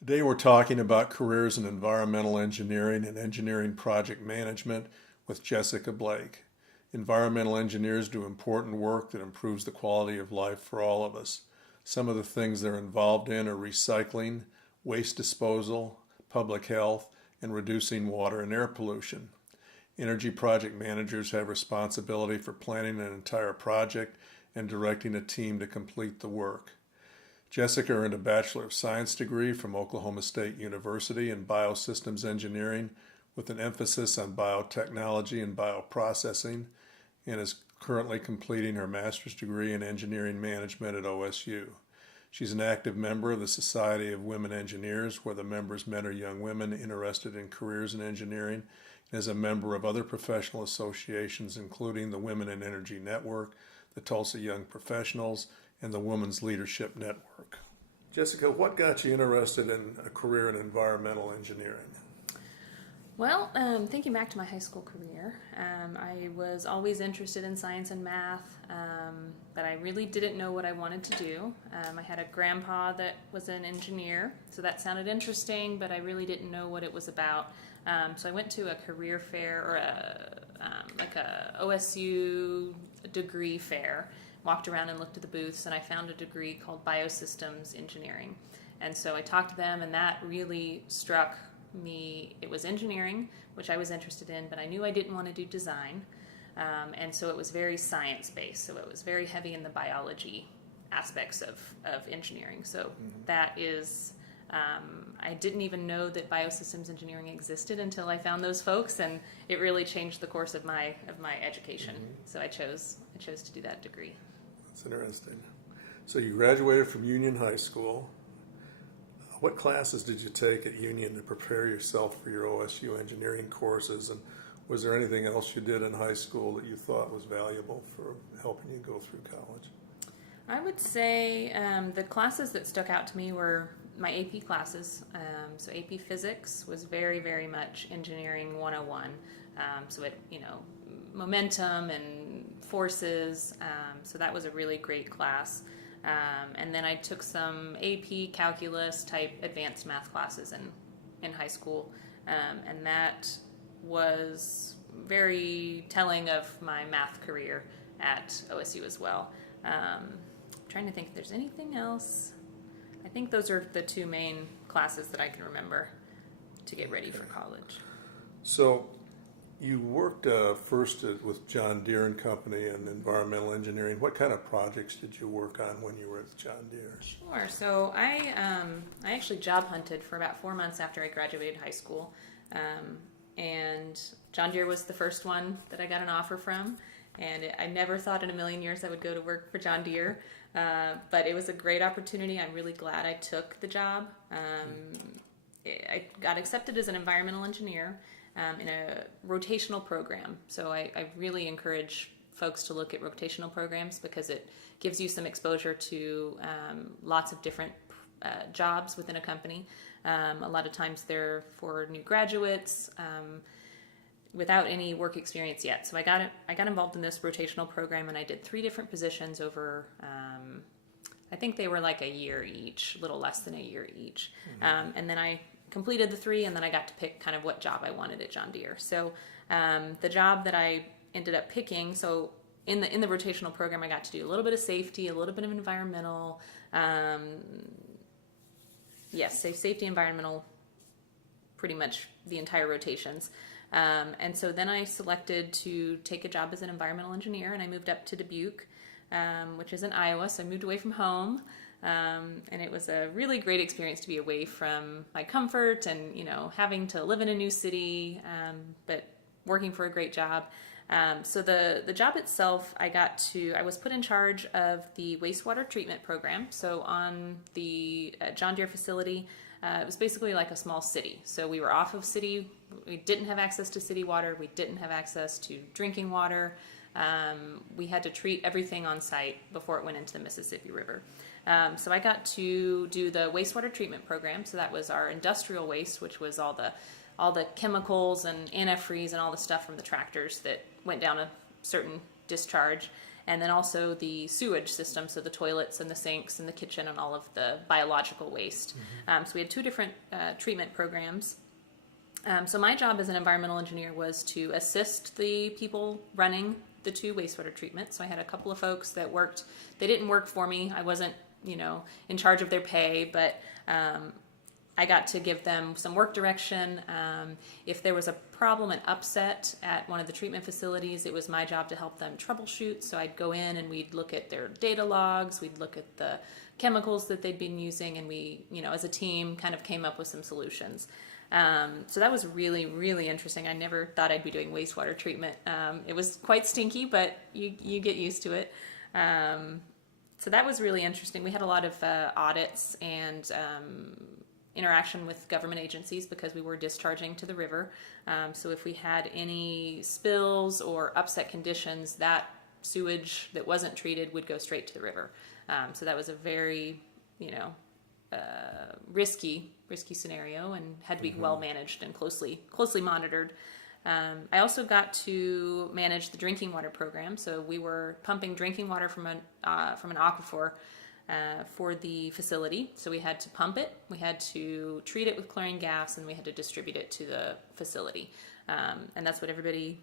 Today we're talking about careers in environmental engineering and engineering project management with Jessica Blake. Environmental engineers do important work that improves the quality of life for all of us. Some of the things they're involved in are recycling, waste disposal, public health, and reducing water and air pollution. Energy project managers have responsibility for planning an entire project and directing a team to complete the work. Jessica earned a Bachelor of Science degree from Oklahoma State University in Biosystems Engineering with an emphasis on biotechnology and bioprocessing, and is currently completing her master's degree in engineering management at OSU. She's an active member of the Society of Women Engineers, where the members mentor young women interested in careers in engineering, and is a member of other professional associations, including the Women in Energy Network, the Tulsa Young Professionals, and the Women's Leadership Network. Jessica, what got you interested in a career in environmental engineering? Well, thinking back to my high school career, I was always interested in science and math, but I really didn't know what I wanted to do. I had a grandpa that was an engineer, so that sounded interesting, but I really didn't know what it was about. So I went to a career fair, or a OSU degree fair, walked around and looked at the booths, and I found a degree called Biosystems Engineering. And so I talked to them, and that really struck me. It was engineering, which I was interested in, but I knew I didn't want to do design. And so it was very science-based, so it was very heavy in the biology aspects of engineering. So that is, I didn't even know that biosystems engineering existed until I found those folks, and it really changed the course of my education. So I chose to do that degree. That's interesting. So you graduated from Union High School. What classes did you take at Union to prepare yourself for your OSU engineering courses, and was there anything else you did in high school that you thought was valuable for helping you go through college? I would say the classes that stuck out to me were my AP classes. So AP Physics was very, very much engineering 101. So it, momentum and forces. So that was a really great class. And then I took some AP Calculus type advanced math classes in high school. And that was very telling of my math career at OSU as well. Trying to think if there's anything else. I think those are the two main classes that I can remember to get ready for college. So you worked first with John Deere and Company in environmental engineering. What kind of projects did you work on when you were at John Deere? Sure. So I actually job hunted for about 4 months after I graduated high school. And John Deere was the first one that I got an offer from. And I never thought in a million years I would go to work for John Deere. But it was a great opportunity. I'm really glad I took the job. I got accepted as an environmental engineer in a rotational program. So I really encourage folks to look at rotational programs because it gives you some exposure to lots of different jobs within a company. A lot of times they're for new graduates without any work experience yet. So I got involved in this rotational program, and I did 3 different positions over, I think they were like a year each, a little less than a year each. And then I completed the 3, and then I got to pick kind of what job I wanted at John Deere. So the job that I ended up picking, so in the rotational program, I got to do a little bit of safety, a little bit of environmental, safety, environmental, pretty much the entire rotations. And so then I selected to take a job as an environmental engineer, and I moved up to Dubuque, which is in Iowa, so I moved away from home. And it was a really great experience to be away from my comfort and, having to live in a new city, but working for a great job. So the job itself, I was put in charge of the wastewater treatment program. So on the John Deere facility, it was basically like a small city. So we were off of city. We didn't have access to city water. We didn't have access to drinking water. We had to treat everything on site before it went into the Mississippi River. So I got to do the wastewater treatment program. So that was our industrial waste, which was all the chemicals and antifreeze and all the stuff from the tractors that went down a certain discharge. and then also the sewage system, so the toilets and the sinks and the kitchen and all of the biological waste. So we had two different treatment programs. So my job as an environmental engineer was to assist the people running the two wastewater treatments. So I had a couple of folks that worked. They didn't work for me. I wasn't, in charge of their pay, but I got to give them some work direction. If there was a problem, an upset at one of the treatment facilities, it was my job to help them troubleshoot. So I'd go in and we'd look at their data logs, we'd look at the chemicals that they'd been using, and we, as a team, kind of came up with some solutions. So that was really, really interesting. I never thought I'd be doing wastewater treatment. It was quite stinky, but you get used to it. So that was really interesting. We had a lot of audits and interaction with government agencies because we were discharging to the river. So if we had any spills or upset conditions, that sewage that wasn't treated would go straight to the river. So that was a very, risky scenario, and had to be well managed and closely monitored. I also got to manage the drinking water program. So we were pumping drinking water from an aquifer for the facility. So we had to pump it, we had to treat it with chlorine gas, and we had to distribute it to the facility. And that's what everybody,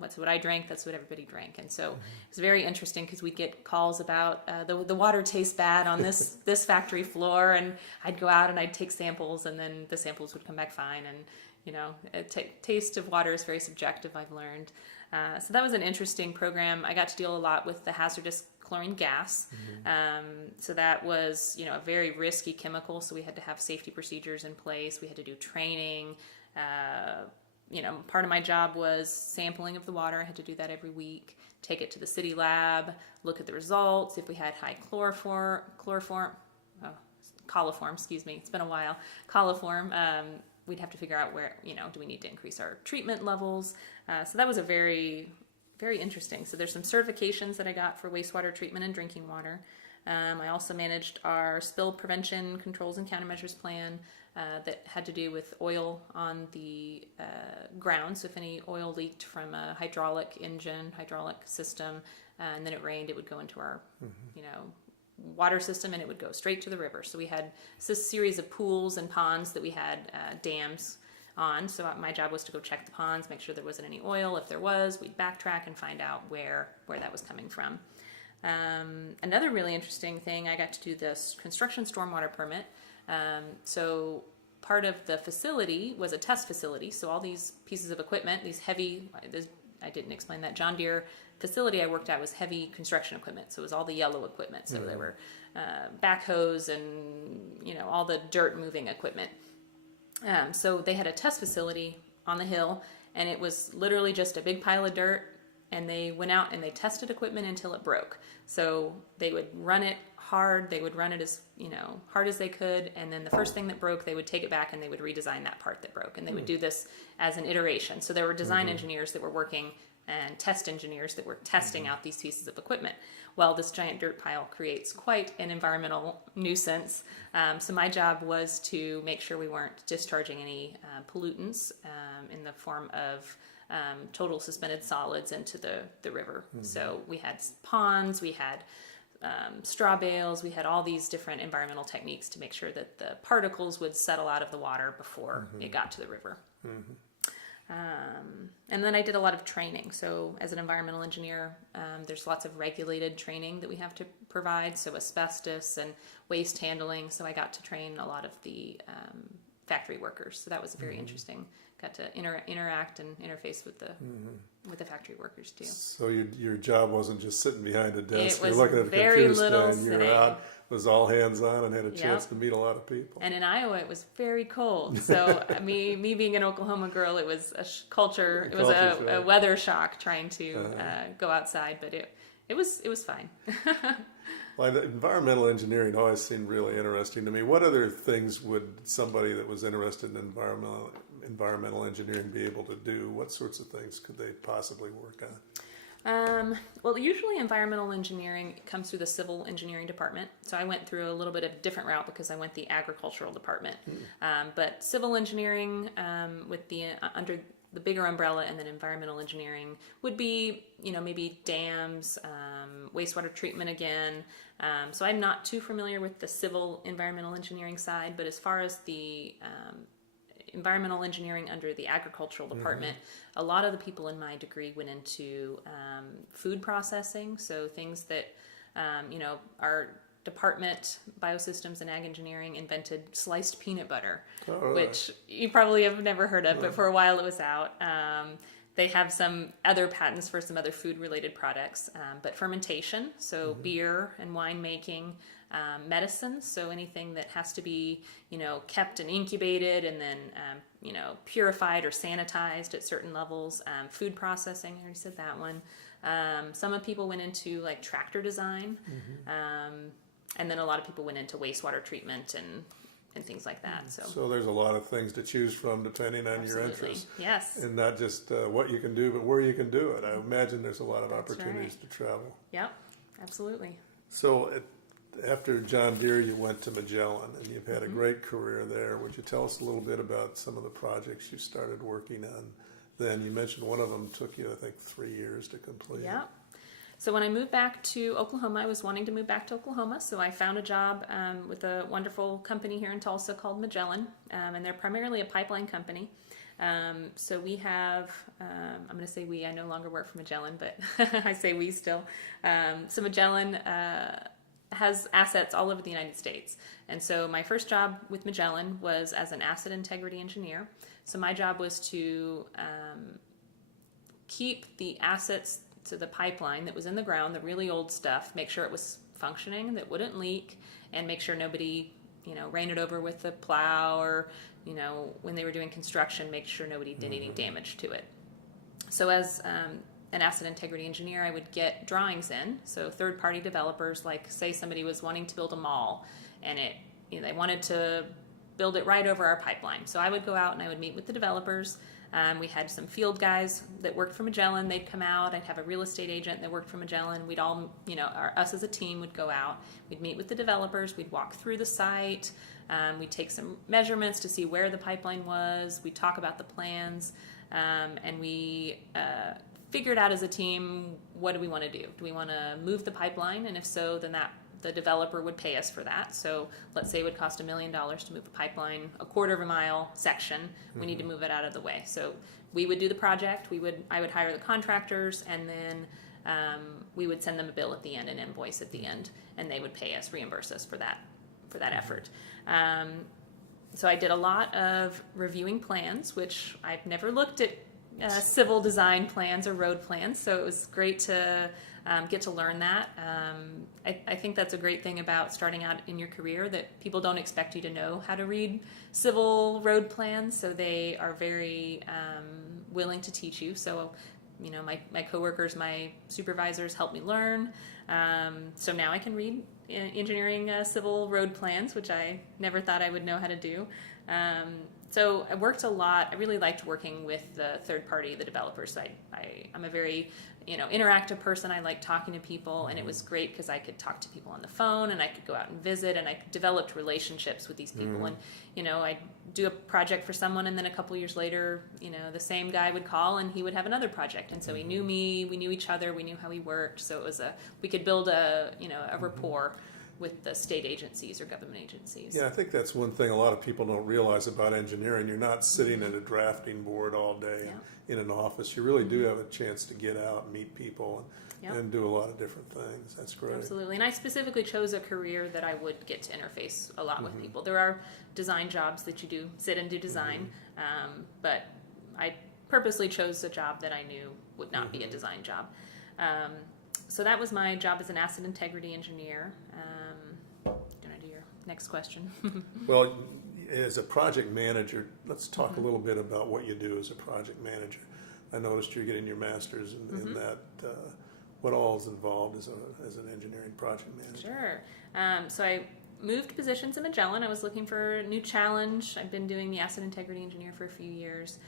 that's what I drank, that's what everybody drank. And so it's very interesting because we'd get calls about the water tastes bad on this factory floor, and I'd go out and I'd take samples, and then the samples would come back fine. And taste of water is very subjective, I've learned. So that was an interesting program. I got to deal a lot with the hazardous chlorine gas. So that was, a very risky chemical. So we had to have safety procedures in place. We had to do training. Part of my job was sampling of the water. I had to do that every week, take it to the city lab, look at the results. If we had high coliform, excuse me, it's been a while, coliform, we'd have to figure out where, do we need to increase our treatment levels? So that was a very, very interesting. So there's some certifications that I got for wastewater treatment and drinking water. I also managed our spill prevention controls and countermeasures plan that had to do with oil on the ground. So if any oil leaked from a hydraulic system, and then it rained, it would go into our, water system, and it would go straight to the river. So we had this series of pools and ponds that we had dams on. So my job was to go check the ponds, make sure there wasn't any oil. If there was, we'd backtrack and find out where that was coming from. Another really interesting thing, I got to do this construction stormwater permit. So part of the facility was a test facility. So all these pieces of equipment, I didn't explain that, John Deere facility I worked at was heavy construction equipment. So it was all the yellow equipment. So there were backhoes and, all the dirt moving equipment. So they had a test facility on the hill, and it was literally just a big pile of dirt, and they went out and they tested equipment until it broke. So they would run it hard, they would run it as hard as they could, and then the first thing that broke, they would take it back and they would redesign that part that broke, and they would do this as an iteration. So there were design engineers that were working and test engineers that were testing out these pieces of equipment. Well, this giant dirt pile creates quite an environmental nuisance. So my job was to make sure we weren't discharging any pollutants in the form of total suspended solids into the river. So we had ponds, we had straw bales, we had all these different environmental techniques to make sure that the particles would settle out of the water before it got to the river. And then I did a lot of training. So as an environmental engineer, there's lots of regulated training that we have to provide. So asbestos and waste handling. So I got to train a lot of the factory workers. So that was very interesting. Got to interact and interface with the factory workers too. So your job wasn't just sitting behind a desk. It was You're looking at a very computer little screen. sitting. You're out. It was all hands on and had a chance to meet a lot of people. And in Iowa, it was very cold. So me being an Oklahoma girl, it was a culture. It was a weather shock trying to go outside, but it was fine. Well, environmental engineering always seemed really interesting to me. What other things would somebody that was interested in environmental engineering be able to do? What sorts of things could they possibly work on? Well, usually environmental engineering comes through the civil engineering department. So I went through a little bit of a different route because I went the agricultural department. But civil engineering with the the bigger umbrella, and then environmental engineering would be, maybe dams, wastewater treatment again. So I'm not too familiar with the civil environmental engineering side, but as far as the environmental engineering under the agricultural department, a lot of the people in my degree went into food processing. So things that, our department, biosystems and ag engineering, invented sliced peanut butter, which you probably have never heard of, but for a while it was out. They have some other patents for some other food related products, but fermentation, so beer and wine making, medicines, so anything that has to be, kept and incubated and then, purified or sanitized at certain levels, food processing, I already said that one. Some of people went into like tractor design, and then a lot of people went into wastewater treatment and things like that. So there's a lot of things to choose from depending on your interests. Yes. And not just what you can do, but where you can do it. I imagine there's a lot of opportunities to travel. Yep, absolutely. So after John Deere, you went to Magellan, and you've had a great career there. Would you tell us a little bit about some of the projects you started working on then? You mentioned one of them took you, I think, 3 years to complete. Yeah. So when I moved back to Oklahoma, I was wanting to move back to Oklahoma. So I found a job with a wonderful company here in Tulsa called Magellan, and they're primarily a pipeline company. So we have, I'm going to say we, I no longer work for Magellan, but I say we still. So Magellan has assets all over the United States. And so my first job with Magellan was as an asset integrity engineer. So my job was to keep the assets to the pipeline that was in the ground, the really old stuff, make sure it was functioning, that wouldn't leak, and make sure nobody, ran it over with the plow or, when they were doing construction, make sure nobody did any damage to it. So as an asset integrity engineer, I would get drawings in. So third-party developers, like say somebody was wanting to build a mall, and they wanted to build it right over our pipeline. So I would go out and I would meet with the developers. We had some field guys that worked for Magellan. They'd come out. I'd have a real estate agent that worked for Magellan. We'd all, us as a team would go out. We'd meet with the developers. We'd walk through the site. We'd take some measurements to see where the pipeline was. We'd talk about the plans. And we figured out as a team, what do we want to do? Do we want to move the pipeline? And if so, then the developer would pay us for that. So let's say it would cost $1 million to move a pipeline, a quarter of a mile section. We need to move it out of the way. So we would do the project. I would hire the contractors, and then we would send them a bill at the end, an invoice at the end, and they would pay us, reimburse us for that effort. So I did a lot of reviewing plans, which I've never looked at civil design plans or road plans. So it was great to get to learn that. I think that's a great thing about starting out in your career, that people don't expect you to know how to read civil road plans, so they are very willing to teach you. So, my coworkers, my supervisors helped me learn. So now I can read engineering civil road plans, which I never thought I would know how to do. So I worked a lot. I really liked working with the third party, the developers. I'm a very, interactive person. I like talking to people, and it was great because I could talk to people on the phone, and I could go out and visit, and I developed relationships with these people. And, I'd do a project for someone, and then a couple years later, the same guy would call, and he would have another project. And so he knew me, we knew each other, we knew how he worked. So it was we could build a rapport with the state agencies or government agencies. Yeah, I think that's one thing a lot of people don't realize about engineering. You're not sitting at a drafting board all day in an office. You really do have a chance to get out and meet people and do a lot of different things. That's great. Absolutely. And I specifically chose a career that I would get to interface a lot with people. There are design jobs that you do sit and do design, but I purposely chose a job that I knew would not be a design job. So that was my job as an asset integrity engineer. Gonna do your next question. Well, as a project manager, let's talk a little bit about what you do as a project manager. I noticed you're getting your master's in that. What all is involved as an engineering project manager? Sure. So I moved positions in Magellan. I was looking for a new challenge. I've been doing the asset integrity engineer for a few years.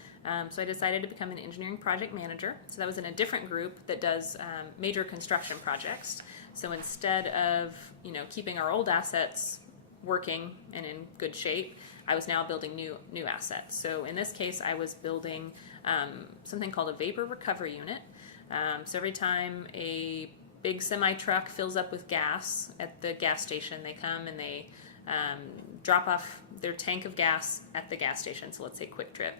So I decided to become an engineering project manager. So that was in a different group that does major construction projects. So instead of keeping our old assets working and in good shape, I was now building new assets. So in this case, I was building something called a vapor recovery unit. So every time a big semi truck fills up with gas at the gas station, they come and they drop off their tank of gas at the gas station. So let's say Quick Trip.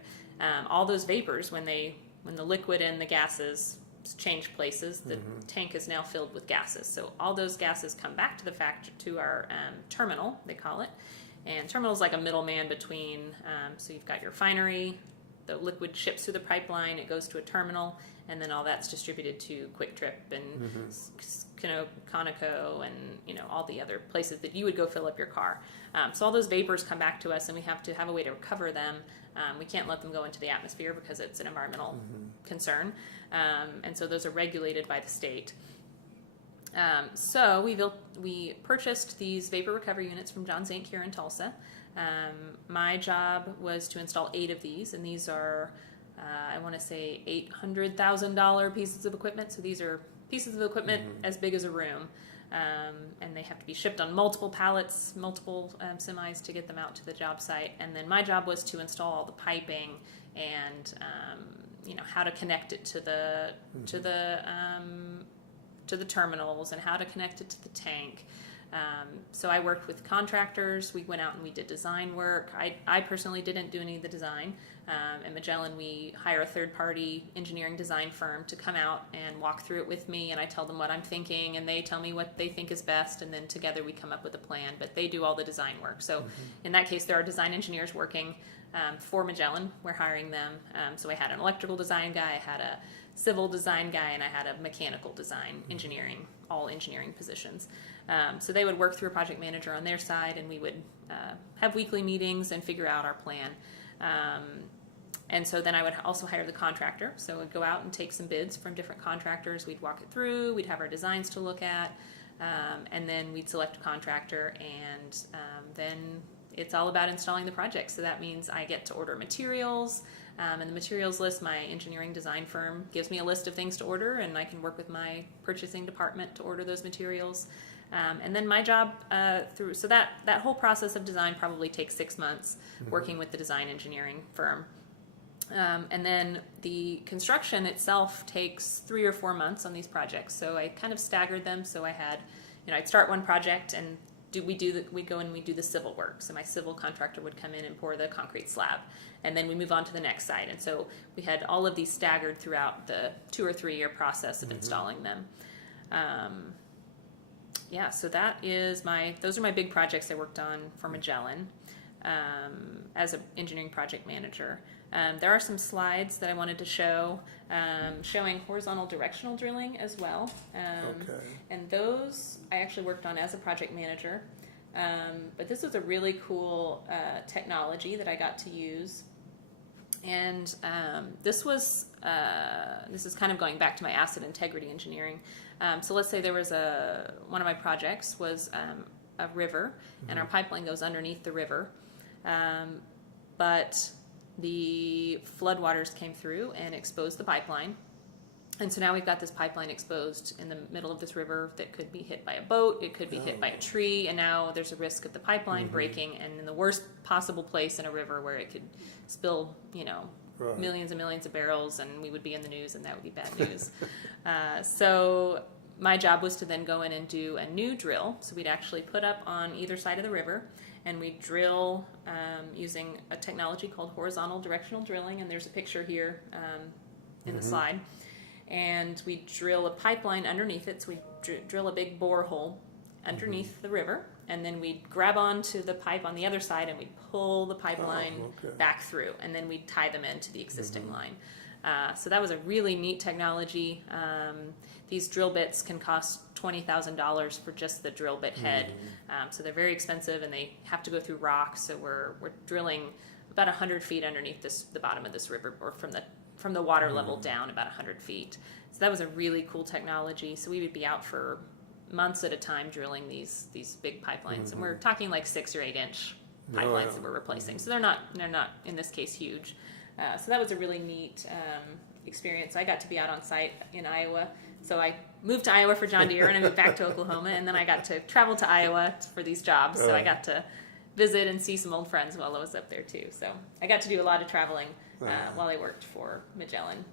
All those vapors, when the liquid and the gases change places, the tank is now filled with gases. So all those gases come back to the factory, to our terminal, they call it. And terminal is like a middleman between, so you've got your refinery, the liquid ships through the pipeline, it goes to a terminal, and then all that's distributed to Quick Trip and Conoco and all the other places that you would go fill up your car. So all those vapors come back to us, and we have to have a way to recover them. We can't let them go into the atmosphere because it's an environmental concern, and so those are regulated by the state. So we purchased these vapor recovery units from John's Inc. here in Tulsa. My job was to install 8 of these, and these are, I want to say, $800,000 pieces of equipment. So these are pieces of equipment as big as a room, and they have to be shipped on multiple pallets, multiple semis to get them out to the job site. And then my job was to install all the piping and how to connect it to the terminals and how to connect it to the tank. So I worked with contractors. We went out and we did design work. I personally didn't do any of the design. At Magellan, we hire a third-party engineering design firm to come out and walk through it with me, and I tell them what I'm thinking, and they tell me what they think is best, and then together we come up with a plan, but they do all the design work. So in that case, there are design engineers working for Magellan. We're hiring them. So I had an electrical design guy, I had a civil design guy, and I had a mechanical design engineering, all engineering positions. So they would work through a project manager on their side, and we would have weekly meetings and figure out our plan. And so then I would also hire the contractor. So I'd go out and take some bids from different contractors. We'd walk it through. We'd have our designs to look at. And then we'd select a contractor. And then it's all about installing the project. So that means I get to order materials. And the materials list, my engineering design firm gives me a list of things to order. And I can work with my purchasing department to order those materials. And then my job so that whole process of design probably takes 6 months working with the design engineering firm. And then the construction itself takes 3 or 4 months on these projects. So I kind of staggered them. So I had, I'd start one project and we go and we do the civil work. So my civil contractor would come in and pour the concrete slab, and then we move on to the next site. And so we had all of these staggered throughout the 2 or 3 year process of installing them. So those are my big projects I worked on for Magellan as an engineering project manager. There are some slides that I wanted to show showing horizontal directional drilling as well. And those I actually worked on as a project manager. But this was a really cool technology that I got to use. And this is kind of going back to my asset integrity engineering. So let's say there was one of my projects was a river, and our pipeline goes underneath the river. But the floodwaters came through and exposed the pipeline. And so now we've got this pipeline exposed in the middle of this river that could be hit by a boat, it could be hit by a tree, and now there's a risk of the pipeline breaking, and in the worst possible place in a river where it could spill, millions and millions of barrels, and we would be in the news, and that would be bad news. So my job was to then go in and do a new drill. So we'd actually put up on either side of the river, and we drill using a technology called horizontal directional drilling, and there's a picture here in the slide. And we drill a pipeline underneath it, so we drill a big borehole underneath the river, and then we grab onto the pipe on the other side, and we pull the pipeline back through, and then we tie them into the existing line. So that was a really neat technology. These drill bits can cost $20,000 for just the drill bit head. So they're very expensive, and they have to go through rocks. So we're drilling about 100 feet underneath the bottom of this river, or from the water level down about 100 feet. So that was a really cool technology. So we would be out for months at a time drilling these big pipelines, and we're talking like 6 or 8 inch pipelines that we're replacing. So they're not in this case huge. So that was a really neat experience. I got to be out on site in Iowa. So I moved to Iowa for John Deere, and I moved back to Oklahoma, and then I got to travel to Iowa for these jobs. So I got to visit and see some old friends while I was up there too. So I got to do a lot of traveling while I worked for Magellan.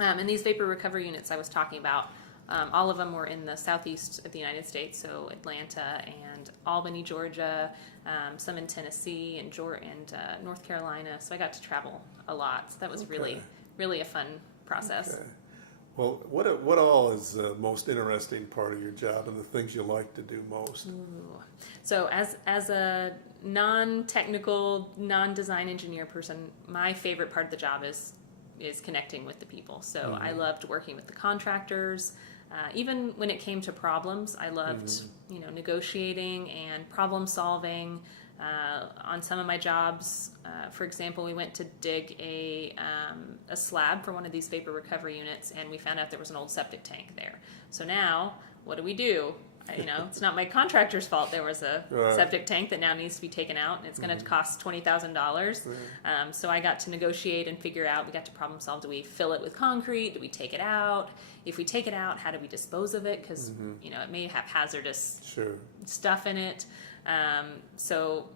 And these vapor recovery units I was talking about, all of them were in the southeast of the United States, so Atlanta and Albany, Georgia, some in Tennessee and North Carolina. So I got to travel a lot. So that was really a fun process. Okay. Well, what all is the most interesting part of your job and the things you like to do most? Ooh. So as a non-technical, non-design engineer person, my favorite part of the job is connecting with the people. So I loved working with the contractors. Even when it came to problems, I loved negotiating and problem solving. On some of my jobs, for example, we went to dig a slab for one of these vapor recovery units, and we found out there was an old septic tank there. So now, what do? It's not my contractor's fault. There was a septic tank that now needs to be taken out, and it's going to cost $20,000. So I got to negotiate and figure out. We got to problem solve. Do we fill it with concrete? Do we take it out? If we take it out, how do we dispose of it? Because it may have hazardous stuff in it. So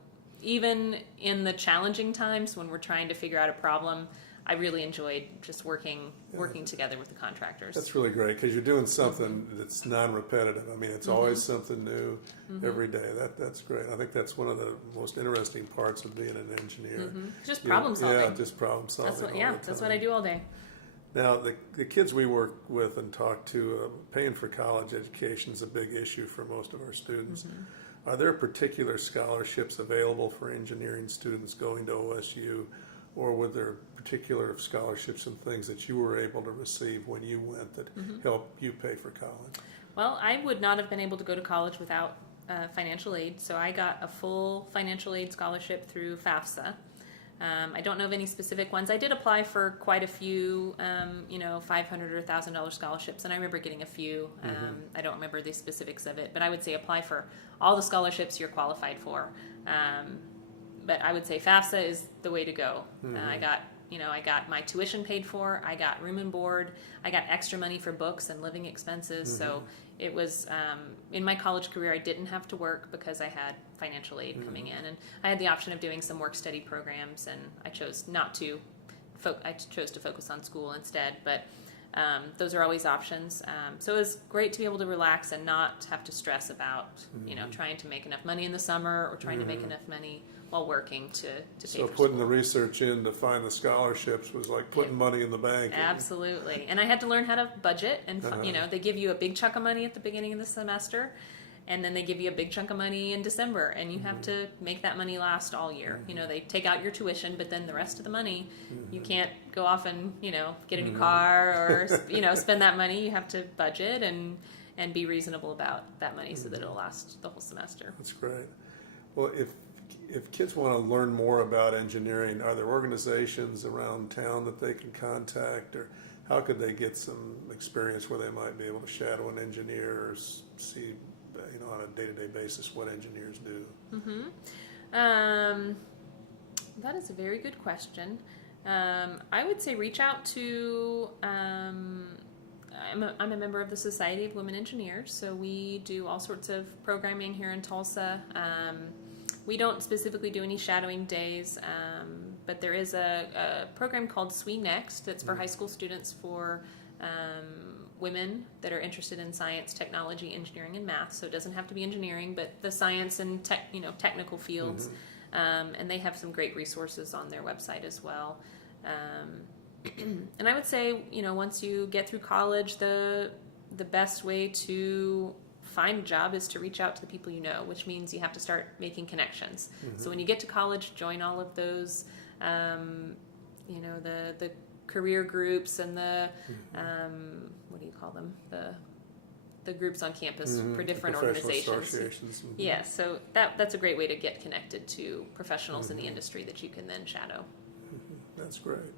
even in the challenging times when we're trying to figure out a problem, I really enjoyed just working together with the contractors. That's really great because you're doing something that's non-repetitive. I mean, it's always something new every day. That's great. I think that's one of the most interesting parts of being an engineer. Just problem solving. Yeah, just problem solving. That's what I do all day. Now, the kids we work with and talk to, paying for college education is a big issue for most of our students. Are there particular scholarships available for engineering students going to OSU, or were there particular scholarships and things that you were able to receive when you went that helped you pay for college? Well, I would not have been able to go to college without financial aid, so I got a full financial aid scholarship through FAFSA. I don't know of any specific ones. I did apply for quite a few, $500 or $1,000 scholarships, and I remember getting a few. I don't remember the specifics of it, but I would say apply for all the scholarships you're qualified for. But I would say FAFSA is the way to go. I got my tuition paid for. I got room and board. I got extra money for books and living expenses. So it was, in my college career, I didn't have to work because I had financial aid coming in. And I had the option of doing some work-study programs, and I chose not to. I chose to focus on school instead. But those are always options. So it was great to be able to relax and not have to stress about, trying to make enough money in the summer or trying to make enough money while working to pay for school. So putting the research in to find the scholarships was like putting money in the bank. Absolutely. And I had to learn how to budget. And, they give you a big chunk of money at the beginning of the semester, and then they give you a big chunk of money in December, and you have to make that money last all year. They take out your tuition, but then the rest of the money, you can't go off and, get a new car or, spend that money. You have to budget and be reasonable about that money so that it'll last the whole semester. That's great. Well, if kids want to learn more about engineering, are there organizations around town that they can contact, or how could they get some experience where they might be able to shadow an engineer or see, on a day-to-day basis what engineers do? That is a very good question. I would say reach out to, I'm a member of the Society of Women Engineers, so we do all sorts of programming here in Tulsa. We don't specifically do any shadowing days, but there is a program called SWE Next that's for high school students for women that are interested in science, technology, engineering, and math. So it doesn't have to be engineering, but the science and technical fields. And they have some great resources on their website as well. And I would say, once you get through college, the best way to find a job is to reach out to the people you know, which means you have to start making connections. So when you get to college, join all of those, the career groups and the, what do you call them? The groups on campus for different organizations. Yeah, so that's a great way to get connected to professionals in the industry that you can then shadow. That's great.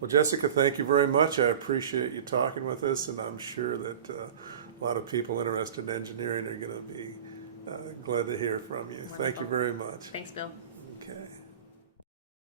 Well, Jessica, thank you very much. I appreciate you talking with us, and I'm sure that a lot of people interested in engineering are going to be glad to hear from you. Wonderful. Thank you very much. Thanks, Bill. Okay.